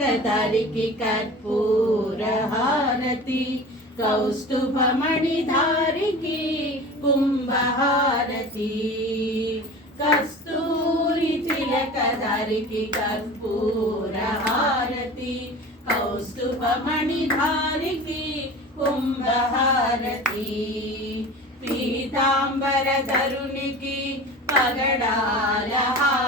ಕದಲಿಕೆ ಕರ್ಪೂರ ಹಾರತಿ ಕೌಸ್ತುಭಮಣಿಧಾರಿಕೆ ಕುಂಭಹಾರತಿ ಕಸ್ತೂರಿ ತಿಲಕಧಾರಿಕೆ ಕರ್ಪೂರ ಹಾರತಿ ಕೌಸ್ತುಭಮಣಿಧಾರಿಕೆ ಕುಂಭಹಾರತಿ ಪೀತಾಂಬರ ತರುಣಿಕೆ ಪಗಡಾಲ ಹಾರತಿ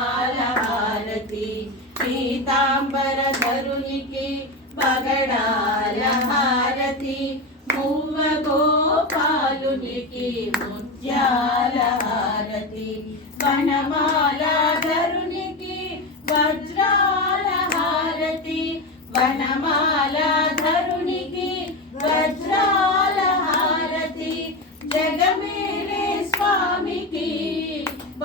हारती पीताम्बर धरुनिके पगडाल हारति मुवगोपालुनिके मुद्याल हारति वनमाला धरुनिके वज्राल हारति वनमाला धरुनि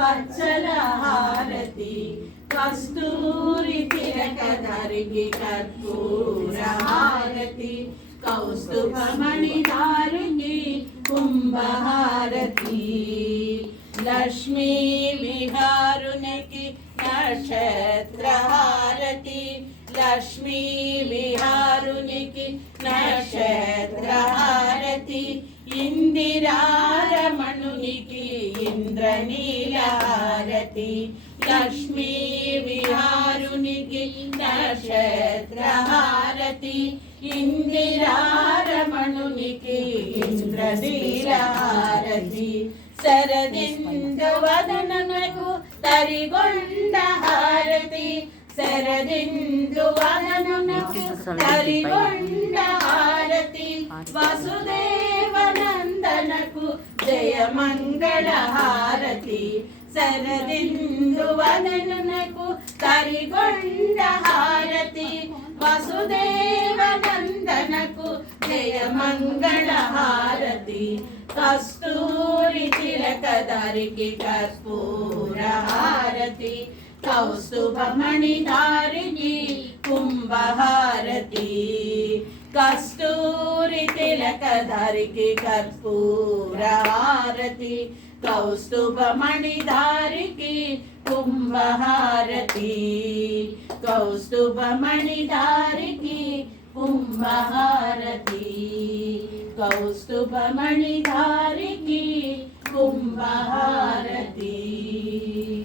వత్సల హారతి. కస్తూరి తిరక తిలకధరికి కర్పూర హారతి. కౌస్తుభమణి కౌస్తుభమణిధారికి కుంభహారతి. లక్ష్మీ విహారునికి నక్షత్రహారతి. లక్ష్మీ విహారునికి నక్షత్రహారతి. ఇందిరారమణ నీలహారతి లక్ష్మీ విహారునికి నక్షత్రహారతి ఇందిరారమణునికి ఇంద్రశీలహారతి శరదిందువదనకు తరిగొండ హారతి శరదిందువదనకు తరిగొండ जय मंगल हारति सरदिंदु वदननकु करिगोंड हारति वसुदेव नंदनकु जय मंगल हारति कस्तूरी तिलक धरिके कर्पूर हारति कौस्तुभमणि धारिणी कुंभ हारति कस्तूरी తిలకధారికి కర్పూర హారతి కౌస్తుభమణిధారికి కుంభహారతి కౌస్తుభమణిధారికి కుంభహారతి కౌస్తుభమణిధారికి కుంభహారతి